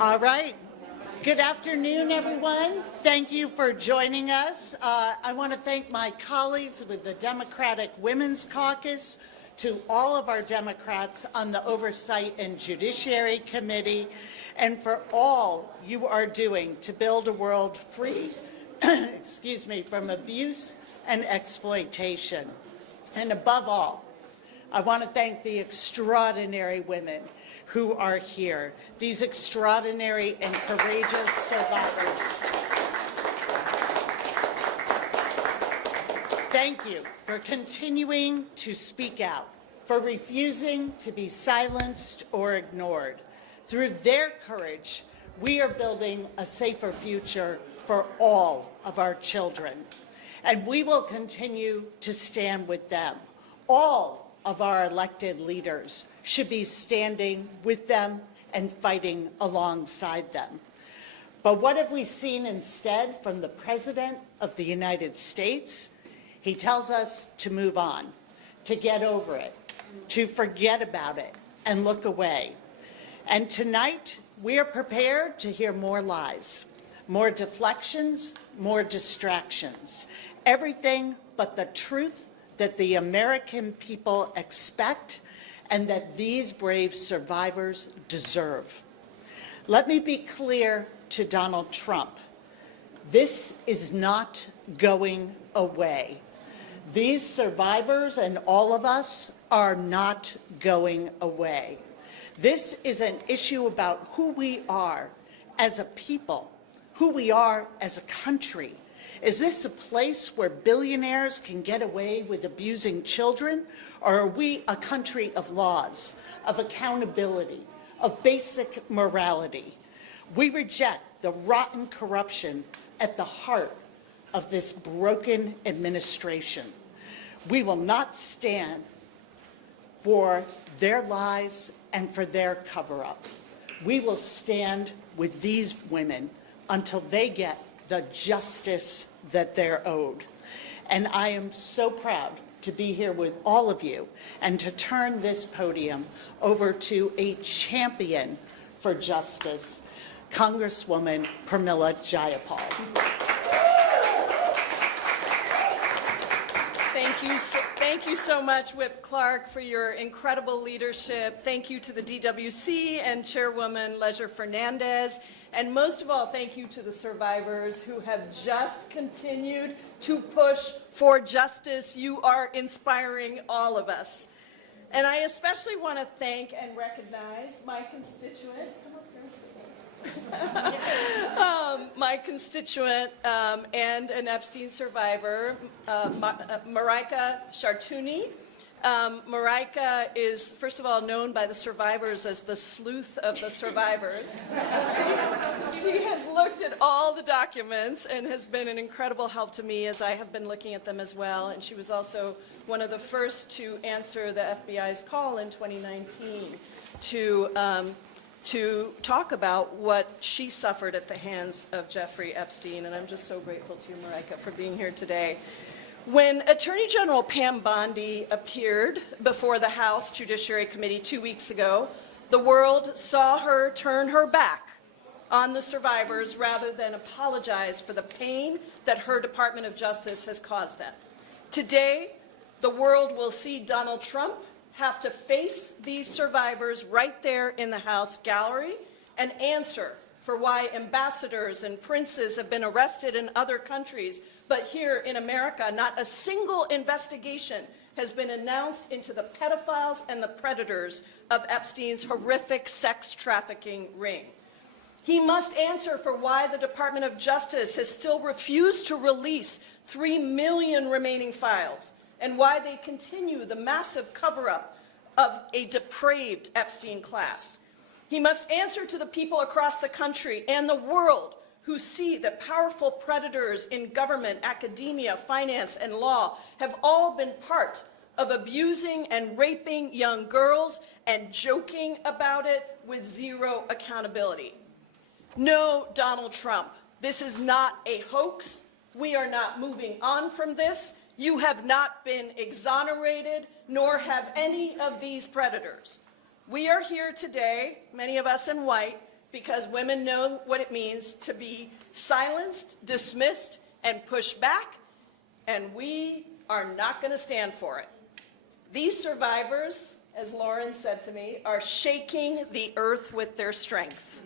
All right. Good afternoon, everyone. Thank you for joining us. I want to thank my colleagues with the Democratic Women's Caucus, to all of our Democrats on the Oversight and Judiciary Committee, and for all you are doing to build a world free from abuse and exploitation. And above all, I want to thank the extraordinary women who are here, these extraordinary and courageous survivors. Thank you for continuing to speak out, for refusing to be silenced or ignored. Through their courage, we are building a safer future for all of our children. And we will continue to stand with them. All of our elected leaders should be standing with them and fighting alongside them. But what have we seen instead from the President of the United States? He tells us to move on, to get over it, to forget about it, and look away. And tonight, we are prepared to hear more lies, more deflections, more distractions, everything but the truth that the American people expect and that these brave survivors deserve. Let me be clear to Donald Trump. This is not going away. These survivors and all of us are not going away. This is an issue about who we are as a people, who we are as a country. Is this a place where billionaires can get away with abusing children? Or are we a country of laws, of accountability, of basic morality? We reject the rotten corruption at the heart of this broken administration. We will not stand for their lies and for their cover-up. We will stand with these women until they get the justice that they're owed. And I am so proud to be here with all of you and to turn this podium over to a champion for justice, Congresswoman Pramila Jayapal. Thank you so much, Whip Clark, for your incredible leadership. Thank you to the DWC and Chairwoman Leisure Fernandez. And most of all, thank you to the survivors who have just continued to push for justice. You are inspiring all of us. And I especially want to thank and recognize my constituent. My constituent and an Epstein survivor, Marika Chartouni. Marika is, first of all, known by the survivors as the sleuth of the survivors. She has looked at all the documents and has been an incredible help to me as I have been looking at them as well. And she was also one of the first to answer the FBI's call in 2019 to talk about what she suffered at the hands of Jeffrey Epstein. And I'm just so grateful to you, Marika, for being here today. When Attorney General Pam Bondi appeared before the House Judiciary Committee 2 weeks ago, the world saw her turn her back on the survivors rather than apologize for the pain that her Department of Justice has caused them. Today, the world will see Donald Trump have to face these survivors right there in the House gallery and answer for why ambassadors and princes have been arrested in other countries, but here in America, not a single investigation has been announced into the pedophiles and the predators of Epstein's horrific sex trafficking ring. He must answer for why the Department of Justice has still refused to release 3 million remaining files, and why they continue the massive cover-up of a depraved Epstein class. He must answer to the people across the country and the world who see that powerful predators in government, academia, finance, and law have all been part of abusing and raping young girls and joking about it with zero accountability. No, Donald Trump, this is not a hoax. We are not moving on from this. You have not been exonerated, nor have any of these predators. We are here today, many of us in white, because women know what it means to be silenced, dismissed, and pushed back, and we are not going to stand for it. These survivors, as Lauren said to me, are shaking the earth with their strength.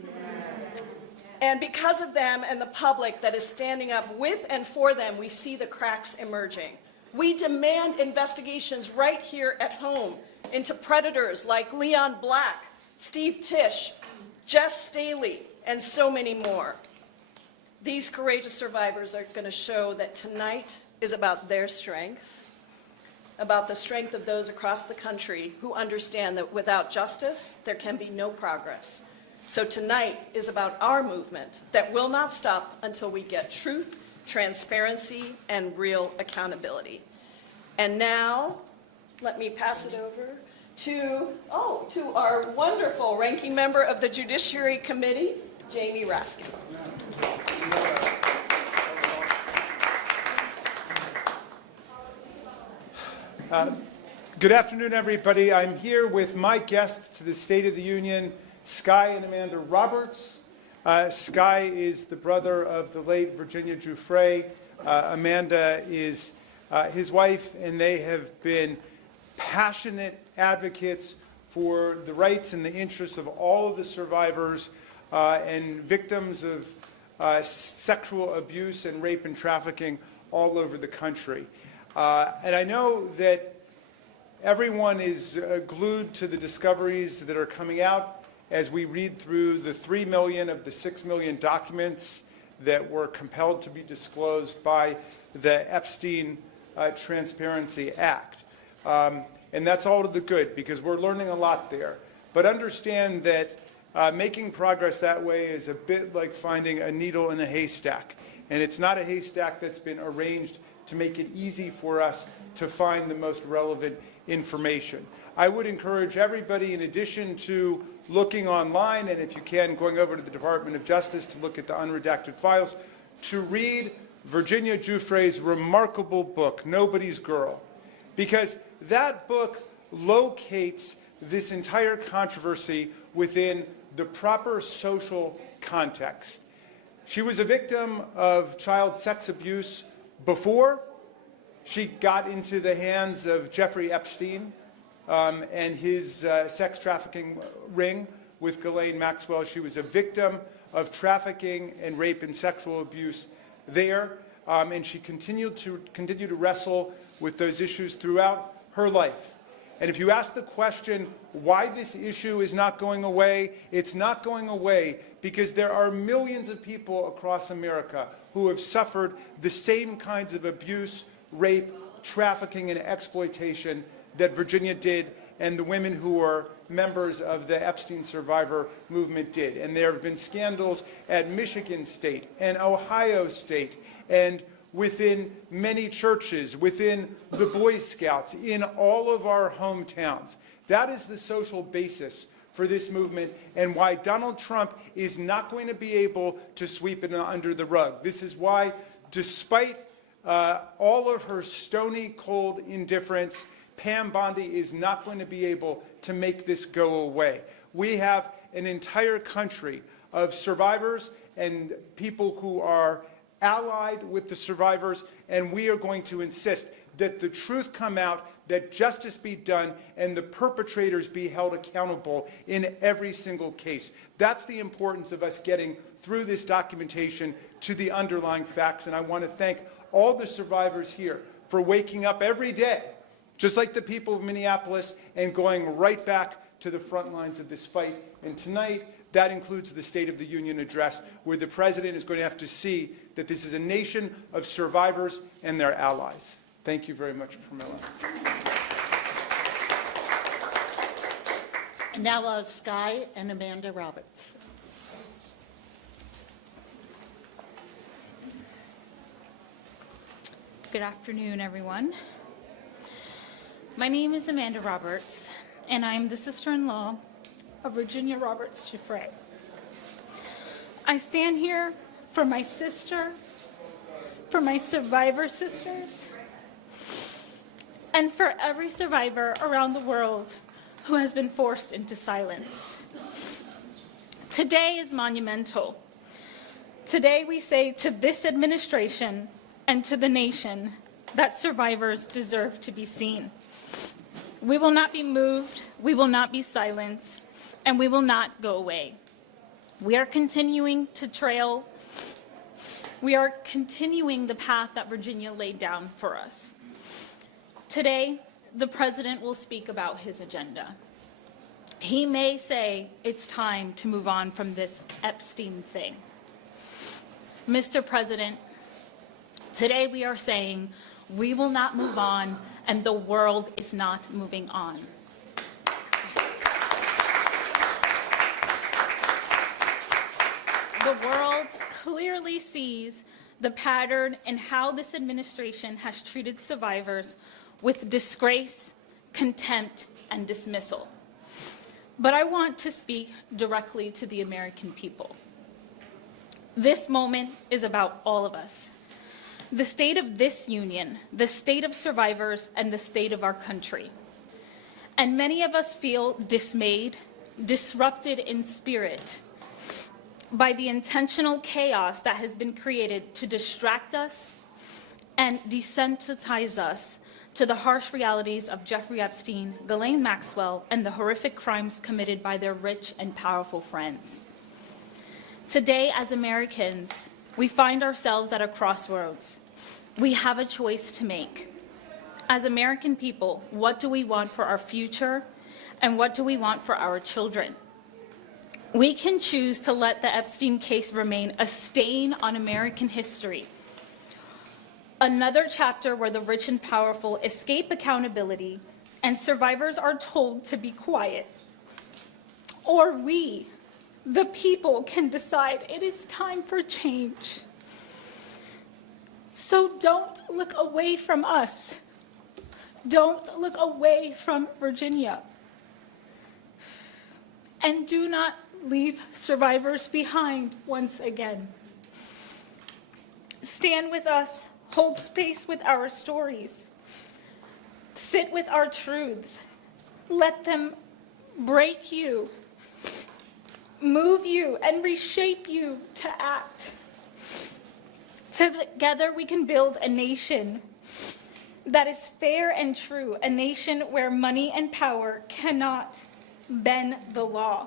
And because of them and the public that is standing up with and for them, we see the cracks emerging. We demand investigations right here at home into predators like Leon Black, Steve Tisch, Jess Staley, and so many more. These courageous survivors are going to show that tonight is about their strength, about the strength of those across the country who understand that without justice, there can be no progress. So tonight is about our movement that will not stop until we get truth, transparency, and real accountability. And now, let me pass it over to our wonderful ranking member of the Judiciary Committee, Jamie Raskin. Good afternoon, everybody. I'm here with my guests to the State of the Union, Sky and Amanda Roberts. Sky is the brother of the late Virginia Giuffre. Amanda is his wife, and they have been passionate advocates for the rights and the interests of all of the survivors and victims of sexual abuse and rape and trafficking all over the country. And I know that everyone is glued to the discoveries that are coming out as we read through the 3 million of the 6 million documents that were compelled to be disclosed by the Epstein Transparency Act. And that's all to the good, because we're learning a lot there. But understand that making progress that way is a bit like finding a needle in a haystack. And it's not a haystack that's been arranged to make it easy for us to find the most relevant information. I would encourage everybody, in addition to looking online, and if you can, going over to the Department of Justice to look at the unredacted files, to read Virginia Giuffre's remarkable book, Nobody's Girl, because that book locates this entire controversy within the proper social context. She was a victim of child sex abuse before she got into the hands of Jeffrey Epstein and his sex trafficking ring with Ghislaine Maxwell. She was a victim of trafficking and rape and sexual abuse there, and she continued to wrestle with those issues throughout her life. And if you ask the question why this issue is not going away, it's not going away because there are millions of people across America who have suffered the same kinds of abuse, rape, trafficking, and exploitation that Virginia did and the women who are members of the Epstein survivor movement did. And there have been scandals at Michigan State and Ohio State and within many churches, within the Boy Scouts, in all of our hometowns. That is the social basis for this movement and why Donald Trump is not going to be able to sweep it under the rug. This is why, despite all of her stony cold indifference, Pam Bondi is not going to be able to make this go away. We have an entire country of survivors and people who are allied with the survivors, and we are going to insist that the truth come out, that justice be done, and the perpetrators be held accountable in every single case. That's the importance of us getting through this documentation to the underlying facts, and I want to thank all the survivors here for waking up every day, just like the people of Minneapolis, and going right back to the front lines of this fight. And tonight, that includes the State of the Union address, where the President is going to have to see that this is a nation of survivors and their allies. Thank you very much, Pramila. And now Sky and Amanda Roberts. Good afternoon, everyone. My name is Amanda Roberts, and I'm the sister-in-law of Virginia Roberts Giuffre. I stand here for my sister, for my survivor sisters, and for every survivor around the world who has been forced into silence. Today is monumental. Today we say to this administration and to the nation that survivors deserve to be seen. We will not be moved, we will not be silenced, and we will not go away. We are continuing the path that Virginia laid down for us. Today, the president will speak about his agenda. He may say it's time to move on from this Epstein thing. Mr. President, today we are saying we will not move on and the world is not moving on. The world clearly sees the pattern in how this administration has treated survivors with disgrace, contempt, and dismissal. But I want to speak directly to the American people. This moment is about all of us. The state of this union, the state of survivors, and the state of our country. And many of us feel dismayed, disrupted in spirit by the intentional chaos that has been created to distract us and desensitize us to the harsh realities of Jeffrey Epstein, Ghislaine Maxwell, and the horrific crimes committed by their rich and powerful friends. Today, as Americans, we find ourselves at a crossroads. We have a choice to make. As American people, what do we want for our future, and what do we want for our children? We can choose to let the Epstein case remain a stain on American history, another chapter where the rich and powerful escape accountability and survivors are told to be quiet. Or we, the people, can decide it is time for change. So don't look away from us. Don't look away from Virginia. And do not leave survivors behind once again. Stand with us. Hold space with our stories. Sit with our truths. Let them break you, move you, and reshape you to act. Together we can build a nation that is fair and true, a nation where money and power cannot bend the law,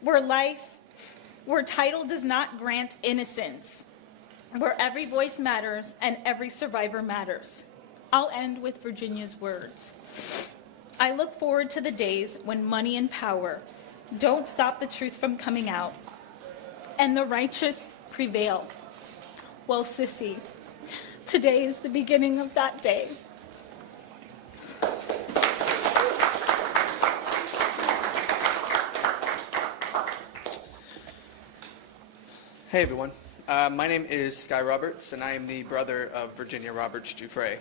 where title does not grant innocence, where every voice matters and every survivor matters. I'll end with Virginia's words. I look forward to the days when money and power don't stop the truth from coming out and the righteous prevail. Well, Sissy, today is the beginning of that day. Hey everyone, my name is Sky Roberts and I am the brother of Virginia Roberts Giuffre.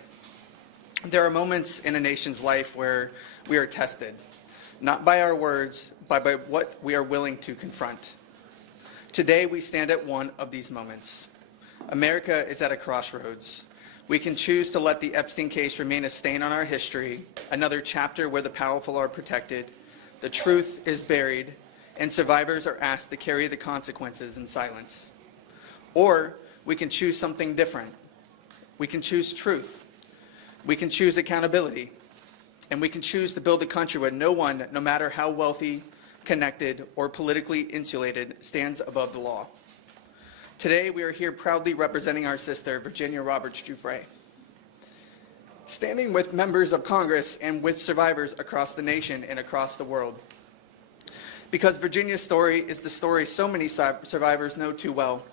There are moments in a nation's life where we are tested, not by our words, but by what we are willing to confront. Today we stand at one of these moments. America is at a crossroads. We can choose to let the Epstein case remain a stain on our history, another chapter where the powerful are protected, the truth is buried, and survivors are asked to carry the consequences in silence. Or we can choose something different. We can choose truth. We can choose accountability. And we can choose to build a country where no one, no matter how wealthy, connected, or politically insulated, stands above the law. Today, we are here proudly representing our sister, Virginia Roberts Giuffre. Standing with members of Congress and with survivors across the nation and across the world. Because Virginia's story is the story so many survivors know too well.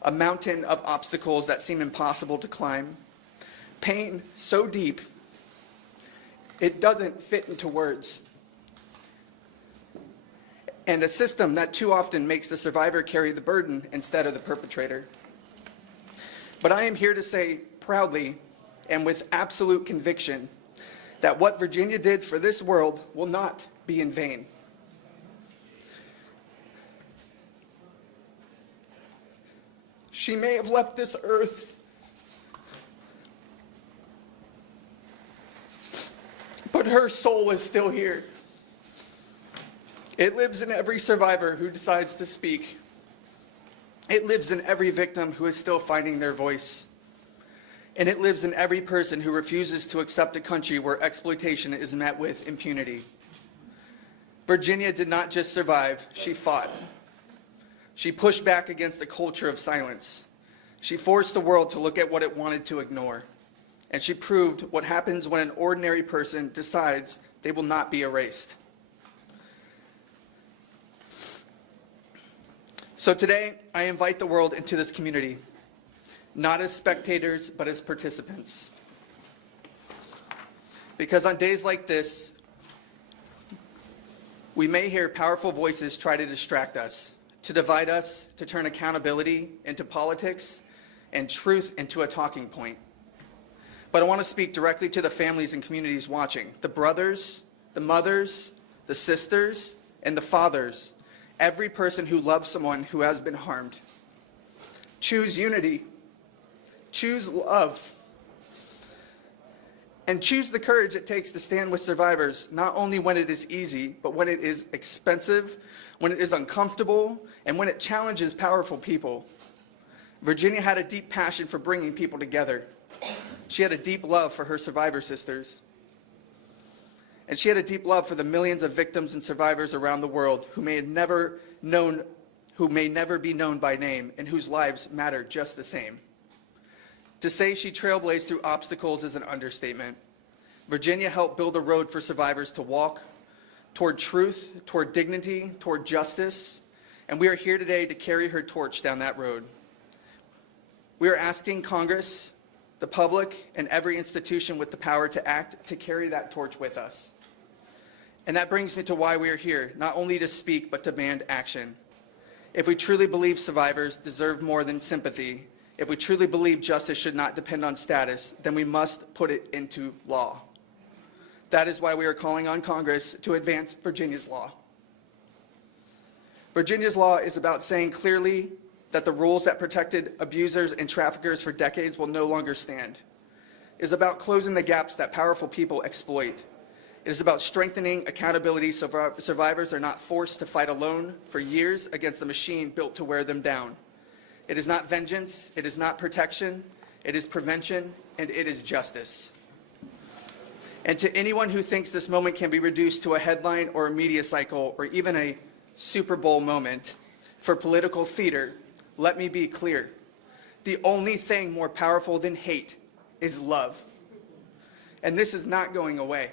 A mountain of obstacles that seem impossible to climb. Pain so deep, it doesn't fit into words. And a system that too often makes the survivor carry the burden instead of the perpetrator. But I am here to say proudly and with absolute conviction that what Virginia did for this world will not be in vain. She may have left this earth, but her soul is still here. It lives in every survivor who decides to speak. It lives in every victim who is still finding their voice. And it lives in every person who refuses to accept a country where exploitation is met with impunity. Virginia did not just survive, she fought. She pushed back against a culture of silence. She forced the world to look at what it wanted to ignore. And she proved what happens when an ordinary person decides they will not be erased. So today, I invite the world into this community, not as spectators, but as participants. Because on days like this, we may hear powerful voices try to distract us, to divide us, to turn accountability into politics, and truth into a talking point. But I want to speak directly to the families and communities watching, the brothers, the mothers, the sisters, and the fathers, every person who loves someone who has been harmed. Choose unity, choose love, and choose the courage it takes to stand with survivors, not only when it is easy, but when it is expensive, when it is uncomfortable, and when it challenges powerful people. Virginia had a deep passion for bringing people together. She had a deep love for her survivor sisters. And she had a deep love for the millions of victims and survivors around the world who may never be known by name and whose lives matter just the same. To say she trailblazed through obstacles is an understatement. Virginia helped build a road for survivors to walk toward truth, toward dignity, toward justice, and we are here today to carry her torch down that road. We are asking Congress, the public, and every institution with the power to act to carry that torch with us. And that brings me to why we are here, not only to speak, but to demand action. If we truly believe survivors deserve more than sympathy, if we truly believe justice should not depend on status, then we must put it into law. That is why we are calling on Congress to advance Virginia's law. Virginia's law is about saying clearly that the rules that protected abusers and traffickers for decades will no longer stand. It is about closing the gaps that powerful people exploit. It is about strengthening accountability so survivors are not forced to fight alone for years against the machine built to wear them down. It is not vengeance, it is not protection, it is prevention, and it is justice. And to anyone who thinks this moment can be reduced to a headline or a media cycle or even a Super Bowl moment for political theater, let me be clear. The only thing more powerful than hate is love. And this is not going away.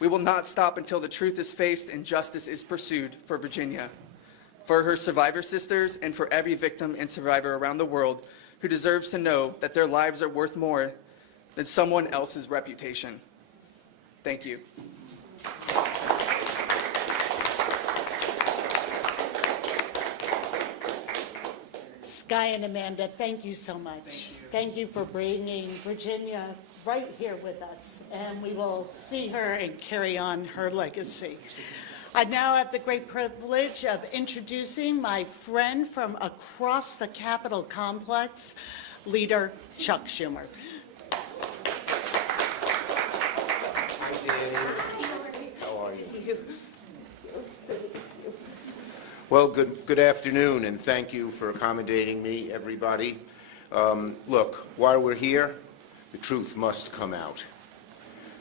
We will not stop until the truth is faced and justice is pursued for Virginia, for her survivor sisters, and for every victim and survivor around the world who deserves to know that their lives are worth more than someone else's reputation. Thank you. Sky and Amanda, thank you so much. Thank you for bringing Virginia right here with us, and we will see her and carry on her legacy. I now have the great privilege of introducing my friend from across the Capitol complex, Leader Chuck Schumer. How are you? Well, good afternoon, and thank you for accommodating me, everybody. Look, while we're here, the truth must come out.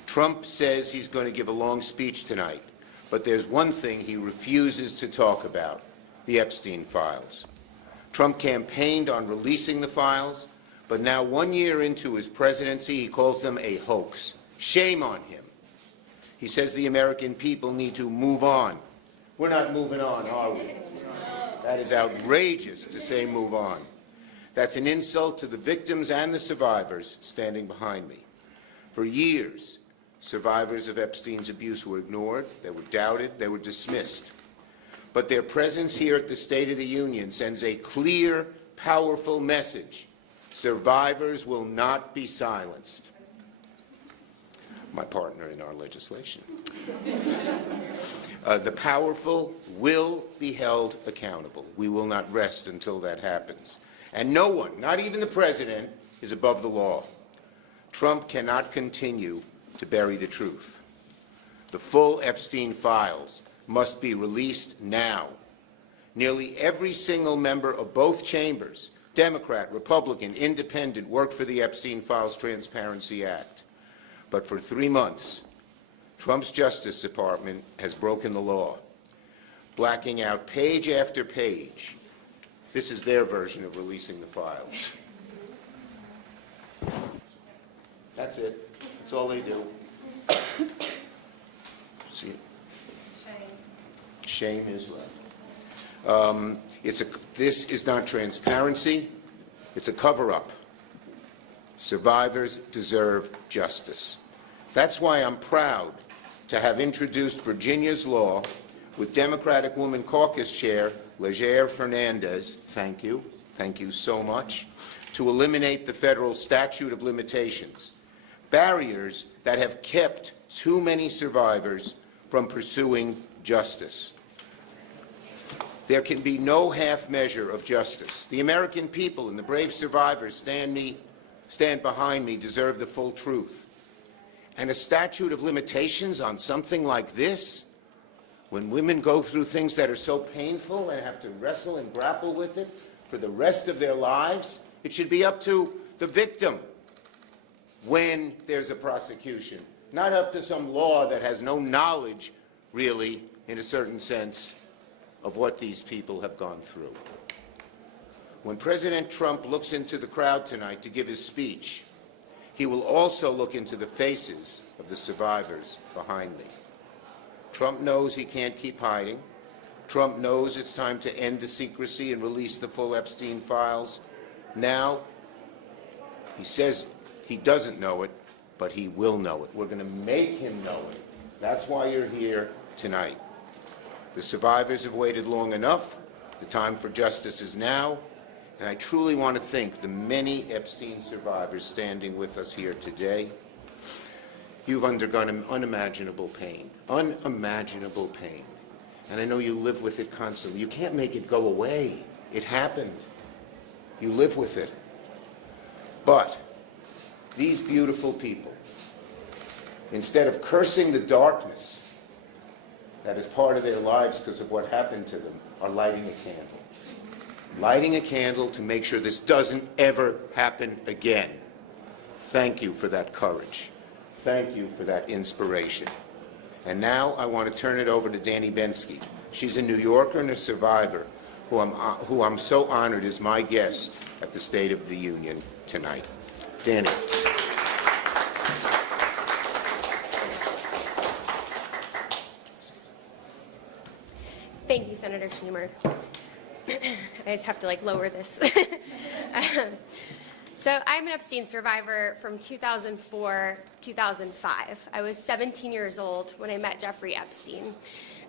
Trump says he's going to give a long speech tonight, but there's one thing he refuses to talk about, the Epstein files. Trump campaigned on releasing the files, but now 1 year into his presidency, he calls them a hoax. Shame on him. He says the American people need to move on. We're not moving on, are we? That is outrageous to say move on. That's an insult to the victims and the survivors standing behind me. For years, survivors of Epstein's abuse were ignored, they were doubted, they were dismissed. But their presence here at the State of the Union sends a clear, powerful message. Survivors will not be silenced. My partner in our legislation. The powerful will be held accountable. We will not rest until that happens. And no one, not even the president, is above the law. Trump cannot continue to bury the truth. The full Epstein files must be released now. Nearly every single member of both chambers, Democrat, Republican, Independent, worked for the Epstein Files Transparency Act. But for 3 months, Trump's Justice Department has broken the law, blacking out page after page. This is their version of releasing the files. That's it. That's all they do. See? Shame is right. This is not transparency. It's a cover-up. Survivors deserve justice. That's why I'm proud to have introduced Virginia's law with Democratic Woman Caucus Chair Leger Fernandez, thank you so much, to eliminate the federal statute of limitations, barriers that have kept too many survivors from pursuing justice. There can be no half measure of justice. The American people and the brave survivors stand behind me deserve the full truth. And a statute of limitations on something like this, when women go through things that are so painful and have to wrestle and grapple with it for the rest of their lives, it should be up to the victim when there's a prosecution, not up to some law that has no knowledge, really, in a certain sense, of what these people have gone through. When President Trump looks into the crowd tonight to give his speech, he will also look into the faces of the survivors behind me. Trump knows he can't keep hiding. Trump knows it's time to end the secrecy and release the full Epstein files. Now, he says he doesn't know it, but he will know it. We're going to make him know it. That's why you're here tonight. The survivors have waited long enough. The time for justice is now. And I truly want to thank the many Epstein survivors standing with us here today. You've undergone unimaginable pain, unimaginable pain. And I know you live with it constantly. You can't make it go away. It happened. You live with it. But these beautiful people, instead of cursing the darkness that is part of their lives because of what happened to them, are lighting a candle. Lighting a candle to make sure this doesn't ever happen again. Thank you for that courage. Thank you for that inspiration. And now I want to turn it over to Danny Bensky. She's a New Yorker and a survivor who I'm so honored is my guest at the State of the Union tonight. Danny. Thank you, Senator Schumer. I just have to lower this. So I'm an Epstein survivor from 2004, 2005. I was 17 years old when I met Jeffrey Epstein.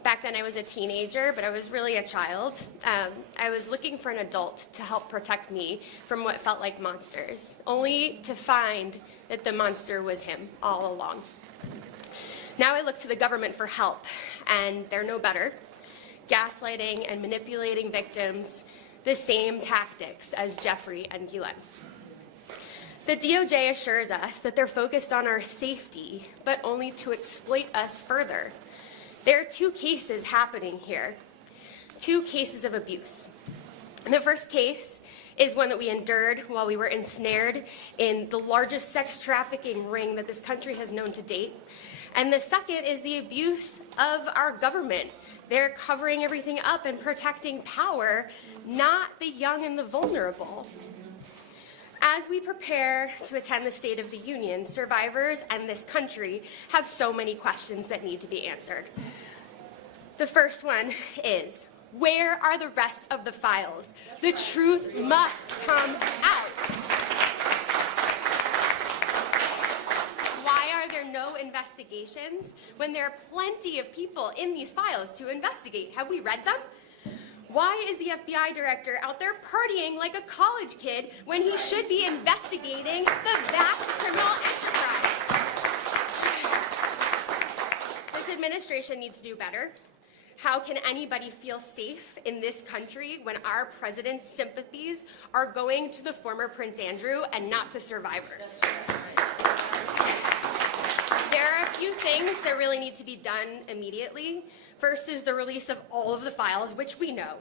Back then I was a teenager, but I was really a child. I was looking for an adult to help protect me from what felt like monsters, only to find that the monster was him all along. Now I look to the government for help, and they're no better. Gaslighting and manipulating victims, the same tactics as Jeffrey and Ghislaine. The DOJ assures us that they're focused on our safety, but only to exploit us further. There are two cases happening here, two cases of abuse. The first case is one that we endured while we were ensnared in the largest sex trafficking ring that this country has known to date. And the second is the abuse of our government. They're covering everything up and protecting power, not the young and the vulnerable. As we prepare to attend the State of the Union, survivors and this country have so many questions that need to be answered. The first one is, where are the rest of the files? The truth must come out. Why are there no investigations when there are plenty of people in these files to investigate? Have we read them? Why is the FBI director out there partying like a college kid when he should be investigating the vast criminal enterprise? This administration needs to do better. How can anybody feel safe in this country when our president's sympathies are going to the former Prince Andrew and not to survivors? There are a few things that really need to be done immediately. First is the release of all of the files, which we know.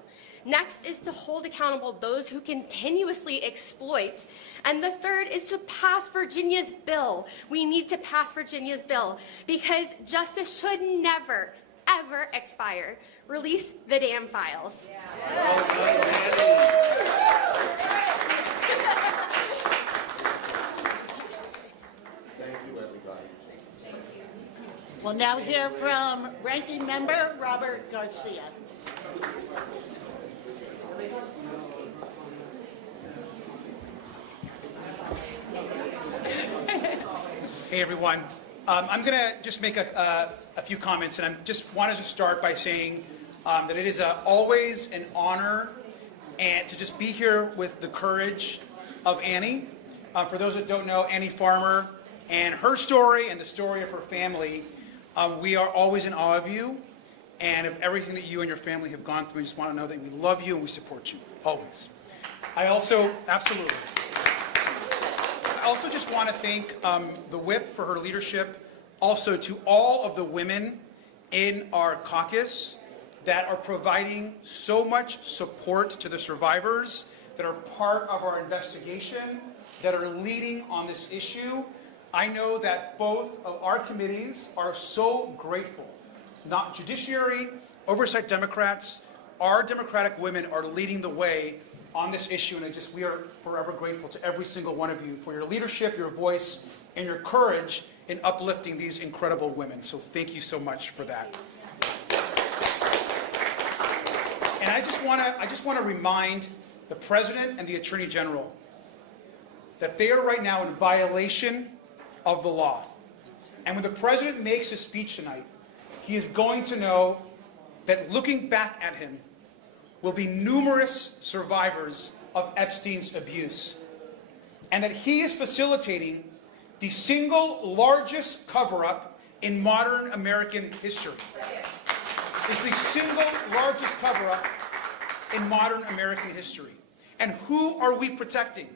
Next is to hold accountable those who continuously exploit. And the third is to pass Virginia's bill. We need to pass Virginia's bill because justice should never, ever expire. Release the damn files. Thank you, everybody. We'll now hear from Ranking Member Robert Garcia. Hey, everyone. I'm going to just make a few comments, and I just wanted to start by saying that it is always an honor and to just be here with the courage of Annie. For those that don't know, Annie Farmer and her story and the story of her family, we are always in awe of you and of everything that you and your family have gone through. We just want to know that we love you and we support you, always. I also just want to thank the whip for her leadership, also to all of the women in our caucus that are providing so much support to the survivors, that are part of our investigation, that are leading on this issue. I know that both of our committees are so grateful. Not Judiciary, Oversight Democrats, our Democratic women are leading the way on this issue, and we are forever grateful to every single one of you for your leadership, your voice, and your courage in uplifting these incredible women. So thank you so much for that. And I just want to remind the President and the Attorney General that they are right now in violation of the law. And when the President makes his speech tonight, he is going to know that looking back at him will be numerous survivors of Epstein's abuse, and that he is facilitating the single largest cover-up in modern American history. It's the single largest cover-up in modern American history. And who are we protecting?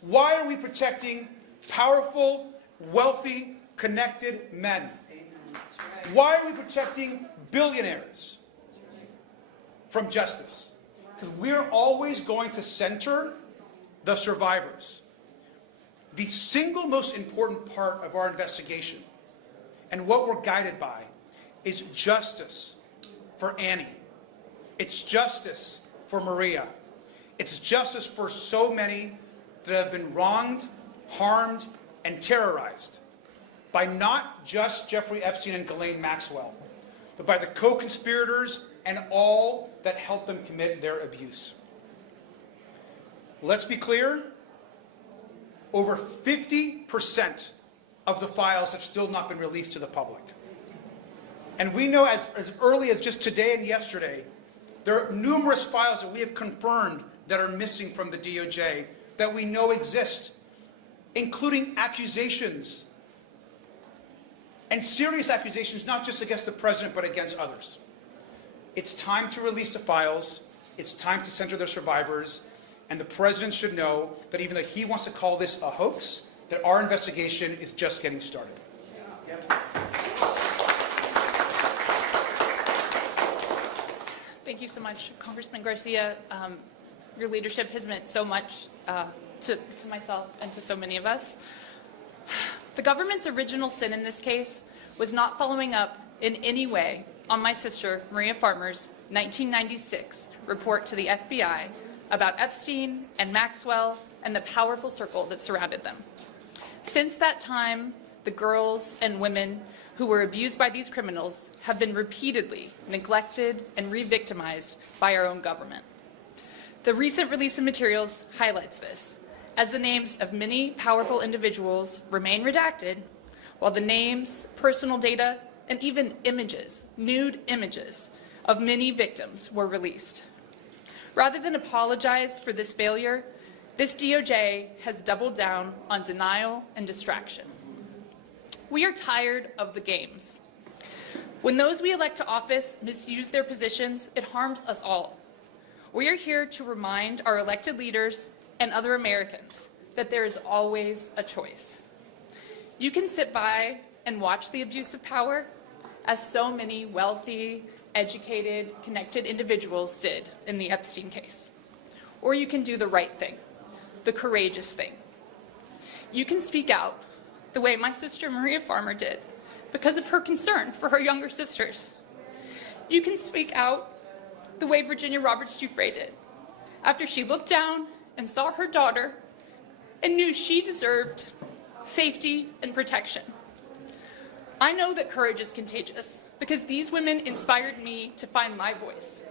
Why are we protecting powerful, wealthy, connected men? Why are we protecting billionaires from justice? Because we're always going to center the survivors. The single most important part of our investigation and what we're guided by is justice for Annie. It's justice for Maria. It's justice for so many that have been wronged, harmed, and terrorized by not just Jeffrey Epstein and Ghislaine Maxwell, but by the co-conspirators and all that helped them commit their abuse. Let's be clear, over 50% of the files have still not been released to the public. And we know as early as just today and yesterday, there are numerous files that we have confirmed that are missing from the DOJ that we know exist, including accusations, and serious accusations, not just against the president, but against others. It's time to release the files. It's time to center their survivors. And the president should know that even though he wants to call this a hoax, that our investigation is just getting started. Thank you so much, Congressman Garcia. Your leadership has meant so much to myself and to so many of us. The government's original sin in this case was not following up in any way on my sister, Maria Farmer's 1996 report to the FBI about Epstein and Maxwell and the powerful circle that surrounded them. Since that time, the girls and women who were abused by these criminals have been repeatedly neglected and re-victimized by our own government. The recent release of materials highlights this, as the names of many powerful individuals remain redacted, while the names, personal data, and even images, nude images, of many victims were released. Rather than apologize for this failure, this DOJ has doubled down on denial and distraction. We are tired of the games. When those we elect to office misuse their positions, it harms us all. We are here to remind our elected leaders and other Americans that there is always a choice. You can sit by and watch the abuse of power, as so many wealthy, educated, connected individuals did in the Epstein case. Or you can do the right thing, the courageous thing. You can speak out the way my sister Maria Farmer did because of her concern for her younger sisters. You can speak out the way Virginia Roberts Giuffre did after she looked down and saw her daughter and knew she deserved safety and protection. I know that courage is contagious because these women inspired me to find my voice.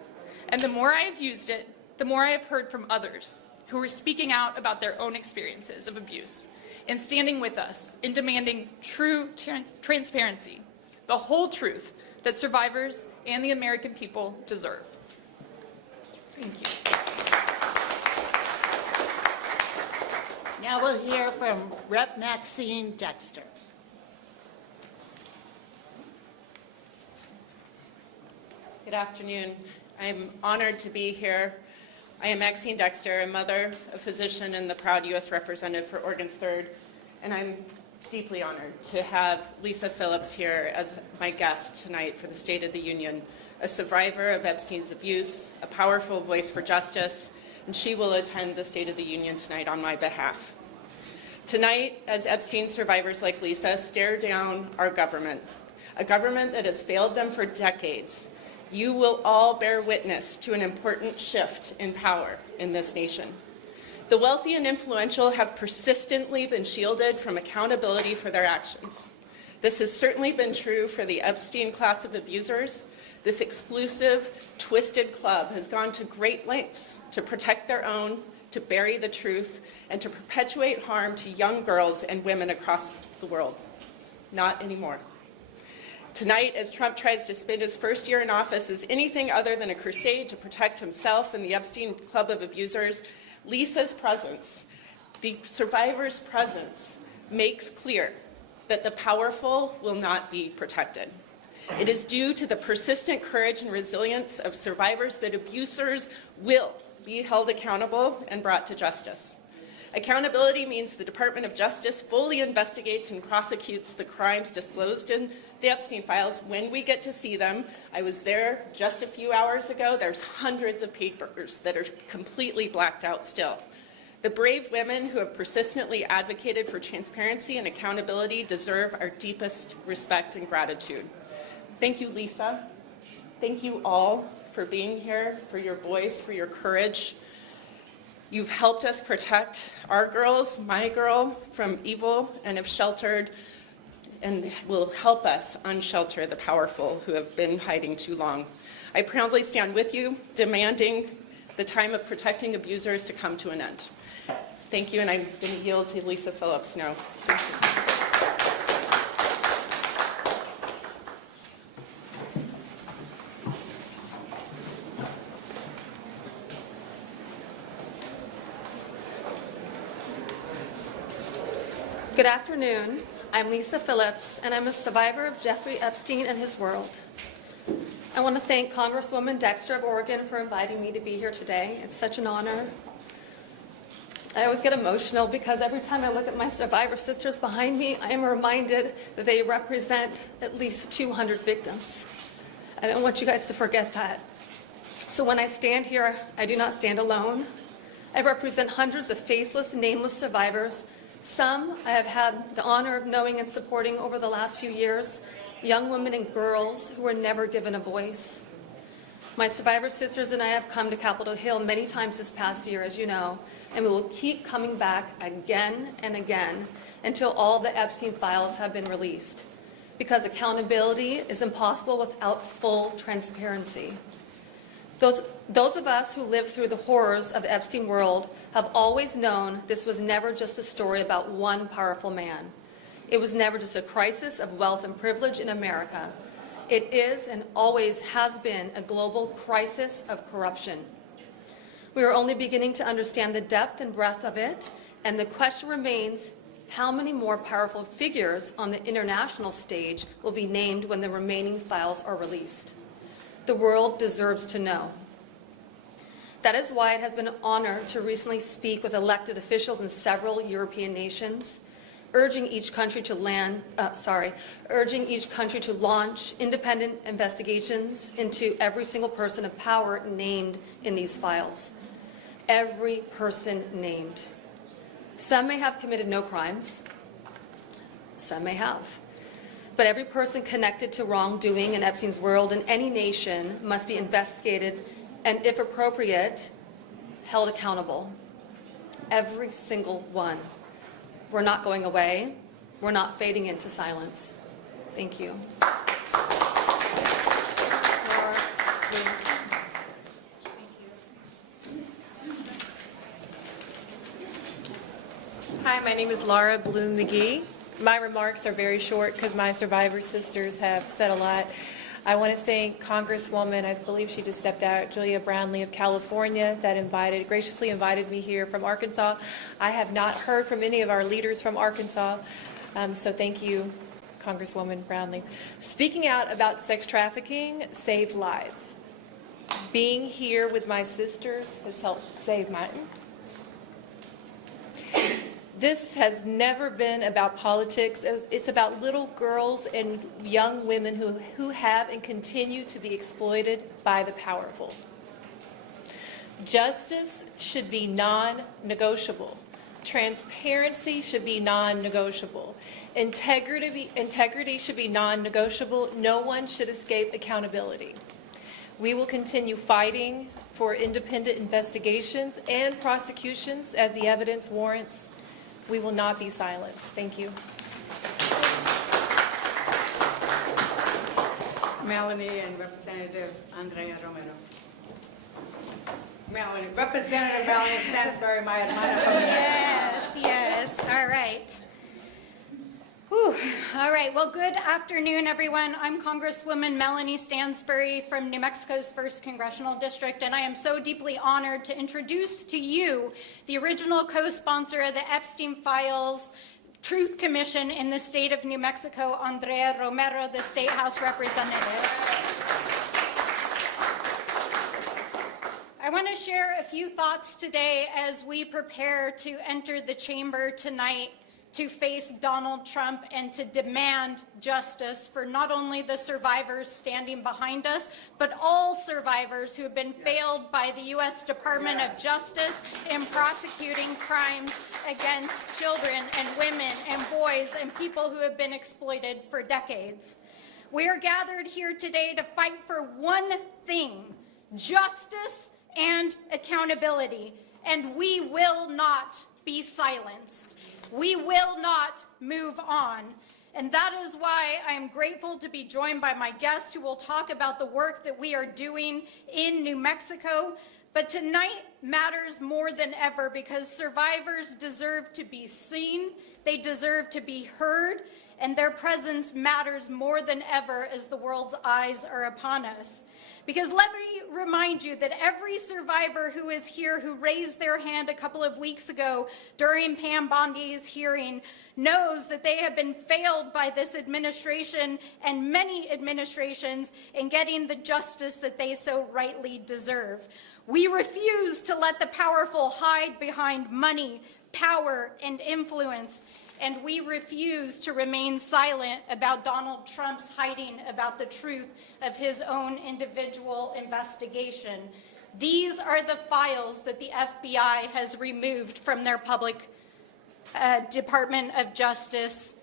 And the more I have used it, the more I have heard from others who are speaking out about their own experiences of abuse and standing with us in demanding true transparency, the whole truth that survivors and the American people deserve. Thank you. Now we'll hear from Rep. Maxine Dexter. Good afternoon. I'm honored to be here. I am Maxine Dexter, a mother, a physician, and the proud U.S. representative for Oregon's 3rd, and I'm deeply honored to have Lisa Phillips here as my guest tonight for the State of the Union, a survivor of Epstein's abuse, a powerful voice for justice, and she will attend the State of the Union tonight on my behalf. Tonight, as Epstein survivors like Lisa stare down our government, a government that has failed them for decades, you will all bear witness to an important shift in power in this nation. The wealthy and influential have persistently been shielded from accountability for their actions. This has certainly been true for the Epstein class of abusers. This exclusive, twisted club has gone to great lengths to protect their own, to bury the truth, and to perpetuate harm to young girls and women across the world. Not anymore. Tonight, as Trump tries to spend his first year in office as anything other than a crusade to protect himself and the Epstein club of abusers, Lisa's presence, the survivors' presence, makes clear that the powerful will not be protected. It is due to the persistent courage and resilience of survivors that abusers will be held accountable and brought to justice. Accountability means the Department of Justice fully investigates and prosecutes the crimes disclosed in the Epstein files when we get to see them. I was there just a few hours ago. There's hundreds of papers that are completely blacked out still. The brave women who have persistently advocated for transparency and accountability deserve our deepest respect and gratitude. Thank you, Lisa. Thank you all for being here, for your voice, for your courage. You've helped us protect our girls, my girl, from evil and have sheltered and will help us unshelter the powerful who have been hiding too long. I proudly stand with you, demanding the time of protecting abusers to come to an end. Thank you, and I'm going to yield to Lisa Phillips now. Thank you. Good afternoon. I'm Lisa Phillips, and I'm a survivor of Jeffrey Epstein and his world. I want to thank Congresswoman Dexter of Oregon for inviting me to be here today. It's such an honor. I always get emotional because every time I look at my survivor sisters behind me, I am reminded that they represent at least 200 victims. I don't want you guys to forget that. So when I stand here, I do not stand alone. I represent hundreds of faceless, nameless survivors. Some I have had the honor of knowing and supporting over the last few years, young women and girls who were never given a voice. My survivor sisters and I have come to Capitol Hill many times this past year, as you know, and we will keep coming back again and again until all the Epstein files have been released, because accountability is impossible without full transparency. Those of us who lived through the horrors of the Epstein world have always known this was never just a story about one powerful man. It was never just a crisis of wealth and privilege in America. It is and always has been a global crisis of corruption. We are only beginning to understand the depth and breadth of it, and the question remains, how many more powerful figures on the international stage will be named when the remaining files are released? The world deserves to know. That is why it has been an honor to recently speak with elected officials in several European nations. urging each country to launch independent investigations into every single person of power named in these files. Every person named. Some may have committed no crimes. Some may have. But every person connected to wrongdoing in Epstein's world in any nation must be investigated and, if appropriate, held accountable. Every single one. We're not going away. We're not fading into silence. Thank you. Hi, my name is Laura Bloom McGee. My remarks are very short because my survivor sisters have said a lot. I want to thank Congresswoman, I believe she just stepped out, Julia Brownlee of California, that graciously invited me here from Arkansas. I have not heard from any of our leaders from Arkansas, so thank you, Congresswoman Brownlee. Speaking out about sex trafficking saves lives. Being here with my sisters has helped save mine. This has never been about politics. It's about little girls and young women who have and continue to be exploited by the powerful. Justice should be non-negotiable. Transparency should be non-negotiable. Integrity should be non-negotiable. No one should escape accountability. We will continue fighting for independent investigations and prosecutions as the evidence warrants. We will not be silenced. Thank you. Melanie and Representative Andrea Romero. Melanie, Representative Melanie Stansbury, my hermana. Yes. All right. Whew. All right. Well, good afternoon, everyone. I'm Congresswoman Melanie Stansbury from New Mexico's 1st Congressional District, and I am so deeply honored to introduce to you the original co-sponsor of the Epstein Files Truth Commission in the state of New Mexico, Andrea Romero, the State House Representative. I want to share a few thoughts today as we prepare to enter the chamber tonight to face Donald Trump and to demand justice for not only the survivors standing behind us, but all survivors who have been failed by the U.S. Department of Justice in prosecuting crimes against children and women and boys and people who have been exploited for decades. We are gathered here today to fight for one thing: justice and accountability, and we will not be silenced. We will not move on. And that is why I am grateful to be joined by my guests who will talk about the work that we are doing in New Mexico. But tonight matters more than ever because survivors deserve to be seen, they deserve to be heard, and their presence matters more than ever as the world's eyes are upon us. Because let me remind you that every survivor who is here who raised their hand a couple of weeks ago during Pam Bondi's hearing knows that they have been failed by this administration and many administrations in getting the justice that they so rightly deserve. We refuse to let the powerful hide behind money, power, and influence. And we refuse to remain silent about Donald Trump's hiding about the truth of his own individual investigation. These are the files that the FBI has removed from their public Department of Justice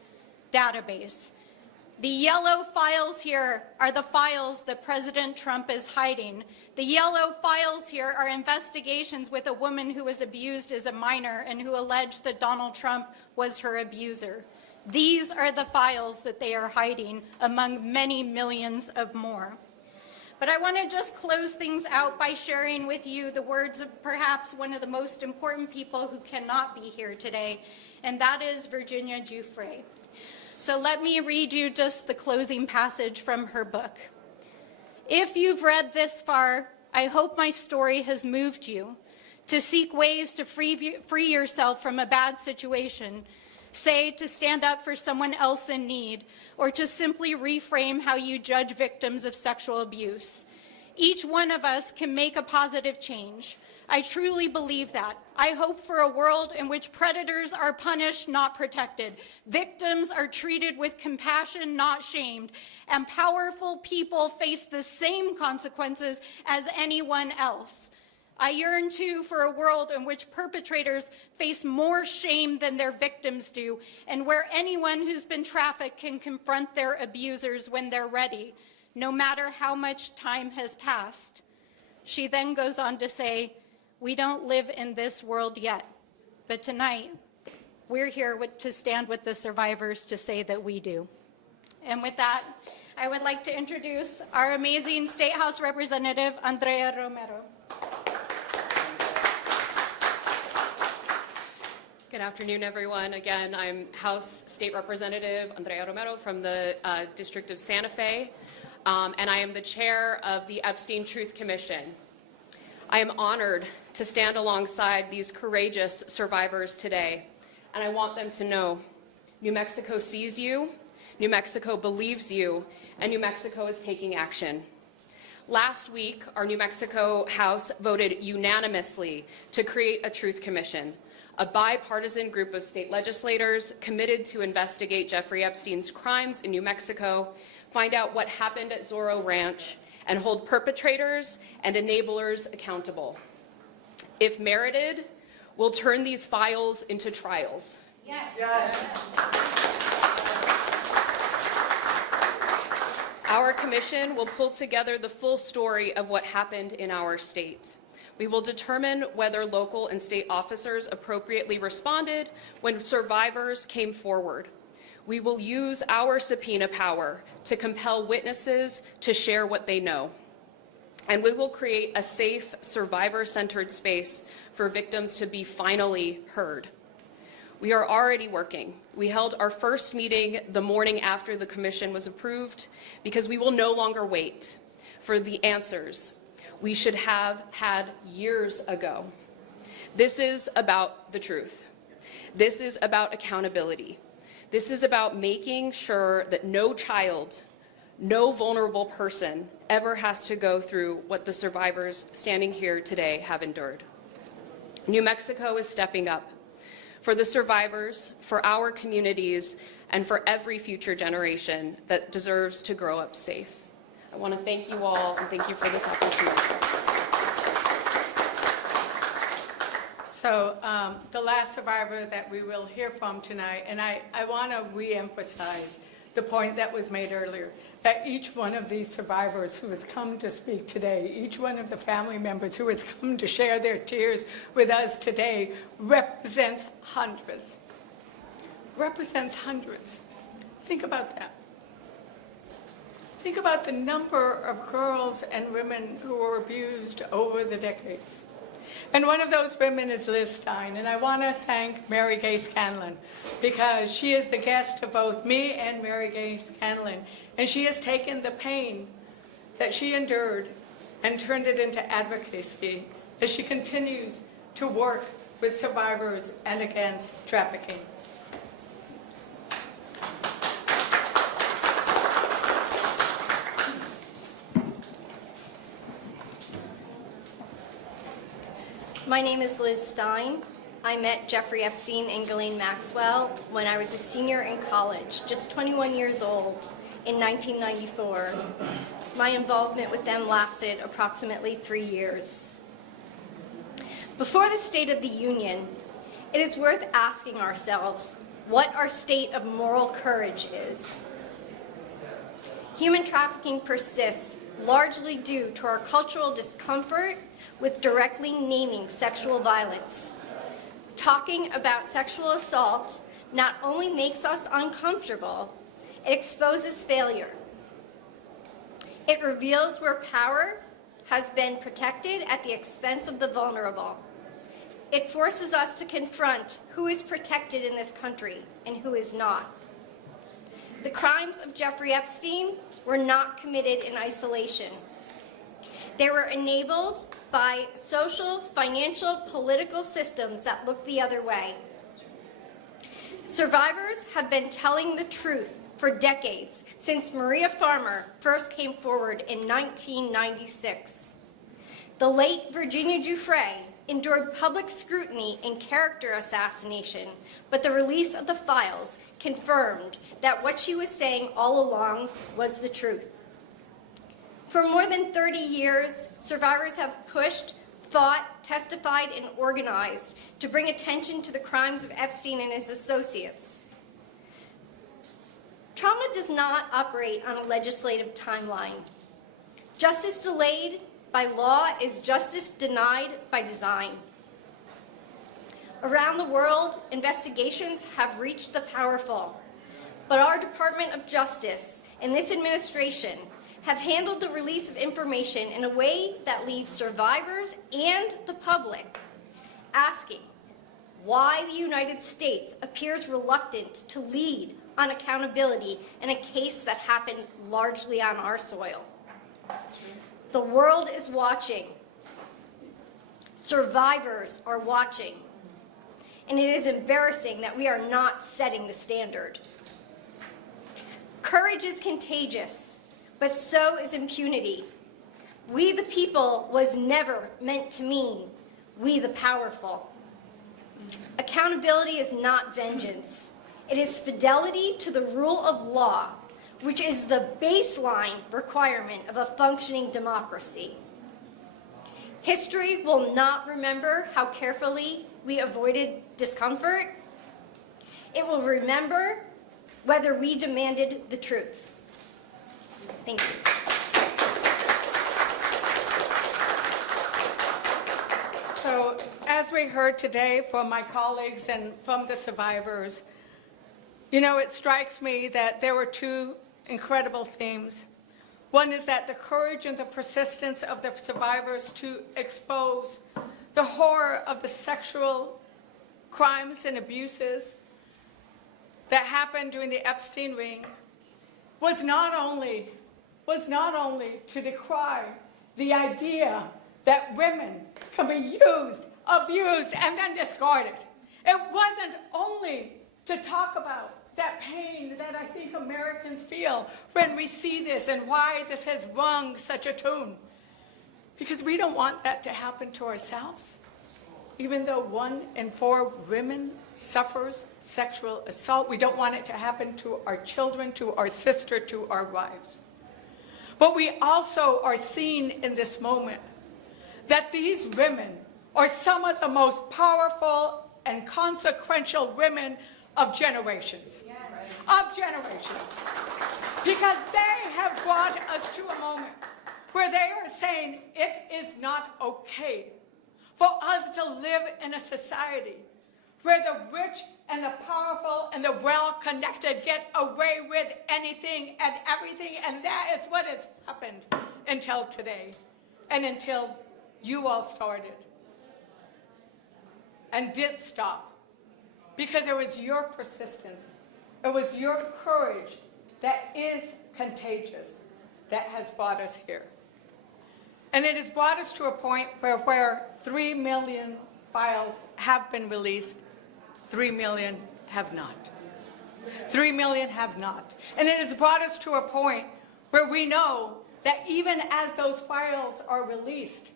database. The yellow files here are the files that President Trump is hiding. The yellow files here are investigations with a woman who was abused as a minor and who alleged that Donald Trump was her abuser. These are the files that they are hiding, among many millions of more. But I want to just close things out by sharing with you the words of perhaps one of the most important people who cannot be here today, and that is Virginia Giuffre. So let me read you just the closing passage from her book. If you've read this far, I hope my story has moved you to seek ways to free yourself from a bad situation, say to stand up for someone else in need, or to simply reframe how you judge victims of sexual abuse. Each one of us can make a positive change. I truly believe that. I hope for a world in which predators are punished, not protected. Victims are treated with compassion, not shamed. And powerful people face the same consequences as anyone else. I yearn, too, for a world in which perpetrators face more shame than their victims do, and where anyone who's been trafficked can confront their abusers when they're ready, no matter how much time has passed. She then goes on to say, "We don't live in this world yet, but tonight we're here to stand with the survivors to say that we do." And with that, I would like to introduce our amazing State House Representative, Andrea Romero. Good afternoon, everyone. Again, I'm House State Representative Andrea Romero from the District of Santa Fe, and I am the chair of the Epstein Truth Commission. I am honored to stand alongside these courageous survivors today, and I want them to know New Mexico sees you, New Mexico believes you, and New Mexico is taking action. Last week, our New Mexico House voted unanimously to create a Truth Commission, a bipartisan group of state legislators committed to investigate Jeffrey Epstein's crimes in New Mexico, find out what happened at Zorro Ranch, and hold perpetrators and enablers accountable. If merited, we'll turn these files into trials. Yes. Our commission will pull together the full story of what happened in our state. We will determine whether local and state officers appropriately responded when survivors came forward. We will use our subpoena power to compel witnesses to share what they know. And we will create a safe, survivor-centered space for victims to be finally heard. We are already working. We held our first meeting the morning after the commission was approved because we will no longer wait for the answers we should have had years ago. This is about the truth. This is about accountability. This is about making sure that no child, no vulnerable person ever has to go through what the survivors standing here today have endured. New Mexico is stepping up for the survivors, for our communities, and for every future generation that deserves to grow up safe. I want to thank you all and thank you for this opportunity. So the last survivor that we will hear from tonight, and I want to re-emphasize the point that was made earlier, that each one of these survivors who has come to speak today, each one of the family members who has come to share their tears with us today represents hundreds. Represents hundreds. Think about that. Think about the number of girls and women who were abused over the decades. And one of those women is Liz Stein, and I want to thank Mary Gay Scanlon because she is the guest of both me and Mary Gay Scanlon, and she has taken the pain that she endured and turned it into advocacy as she continues to work with survivors and against trafficking. My name is Liz Stein. I met Jeffrey Epstein and Ghislaine Maxwell when I was a senior in college, just 21 years old, in 1994. My involvement with them lasted approximately 3 years. Before the State of the Union, it is worth asking ourselves what our state of moral courage is. Human trafficking persists largely due to our cultural discomfort with directly naming sexual violence. Talking about sexual assault not only makes us uncomfortable, it exposes failure. It reveals where power has been protected at the expense of the vulnerable. It forces us to confront who is protected in this country and who is not. The crimes of Jeffrey Epstein were not committed in isolation. They were enabled by social, financial, political systems that look the other way. Survivors have been telling the truth for decades, since Maria Farmer first came forward in 1996. The late Virginia Giuffre endured public scrutiny and character assassination, but the release of the files confirmed that what she was saying all along was the truth. For more than 30 years, survivors have pushed, fought, testified, and organized to bring attention to the crimes of Epstein and his associates. Trauma does not operate on a legislative timeline. Justice delayed by law is justice denied by design. Around the world, investigations have reached the powerful, but our Department of Justice and this administration have handled the release of information in a way that leaves survivors and the public asking why the United States appears reluctant to lead on accountability in a case that happened largely on our soil. The world is watching. Survivors are watching. And it is embarrassing that we are not setting the standard. Courage is contagious, but so is impunity. We the people was never meant to mean we the powerful. Accountability is not vengeance. It is fidelity to the rule of law, which is the baseline requirement of a functioning democracy. History will not remember how carefully we avoided discomfort. It will remember whether we demanded the truth. Thank you. So, as we heard today from my colleagues and from the survivors, you know, it strikes me that there were two incredible themes. One is that the courage and the persistence of the survivors to expose the horror of the sexual crimes and abuses that happened during the Epstein ring was not only to decry the idea that women can be used, abused, and then discarded. It wasn't only to talk about that pain that I think Americans feel when we see this and why this has rung such a tune. Because we don't want that to happen to ourselves. Even though 1 in 4 women suffers sexual assault, we don't want it to happen to our children, to our sister, to our wives. But we also are seeing in this moment that these women are some of the most powerful and consequential women of generations. Yes. Of generations. Because they have brought us to a moment where they are saying it is not okay for us to live in a society where the rich and the powerful and the well-connected get away with anything and everything, and that is what has happened until today and until you all started and did stop. Because it was your persistence, it was your courage that is contagious that has brought us here. And it has brought us to a point where 3 million files have been released, 3 million have not. 3 million have not. And it has brought us to a point where we know that even as those files are released,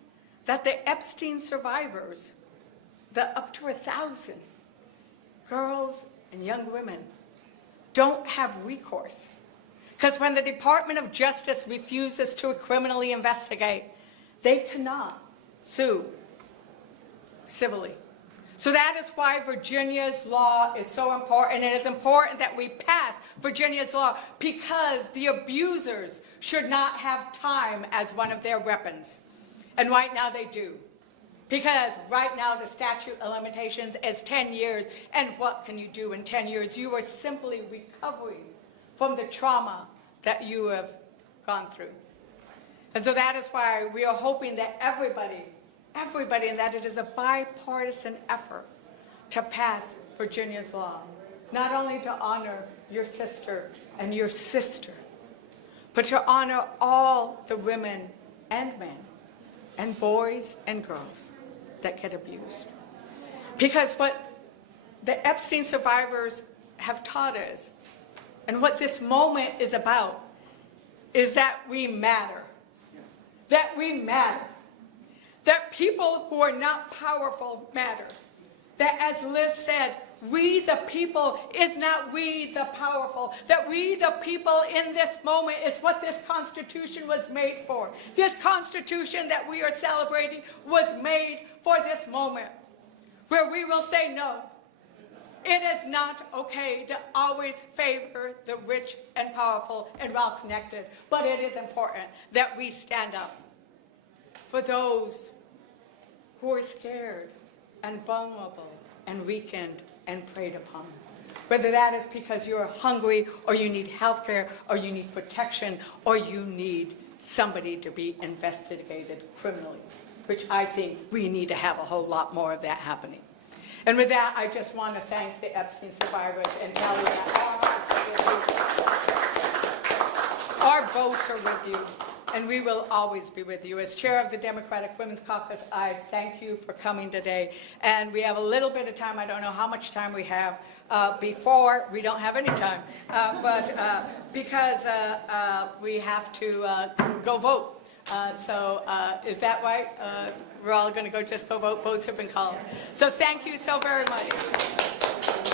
that the Epstein survivors, the up to 1,000 girls and young women, don't have recourse. Because when the Department of Justice refuses to criminally investigate, they cannot sue civilly. So that is why Virginia's law is so important. It is important that we pass Virginia's law because the abusers should not have time as one of their weapons. And right now they do. Because right now the statute of limitations is 10 years. And what can you do in 10 years? You are simply recovering from the trauma that you have gone through. And so that is why we are hoping that everybody, and that it is a bipartisan effort to pass Virginia's law. Not only to honor your sister and your sister, but to honor all the women and men and boys and girls that get abused. Because what the Epstein survivors have taught us And what this moment is about is that we matter. That we matter. That people who are not powerful matter. That, as Liz said, we the people is not we the powerful. That we the people in this moment is what this Constitution was made for. This Constitution that we are celebrating was made for this moment, where we will say no. It is not okay to always favor the rich and powerful and well-connected, but it is important that we stand up for those who are scared and vulnerable and weakened and preyed upon. Whether that is because you're hungry or you need health care or you need protection or you need somebody to be investigated criminally, which I think we need to have a whole lot more of that happening. And with that, I just want to thank the Epstein survivors and tell you that our votes are with you, and we will always be with you. As chair of the Democratic Women's Caucus, I thank you for coming today. And we have a little bit of time. I don't know how much time we have before. We don't have any time, because we have to go vote. So is that right? We're all going to just go vote. Votes have been called. So thank you so very much.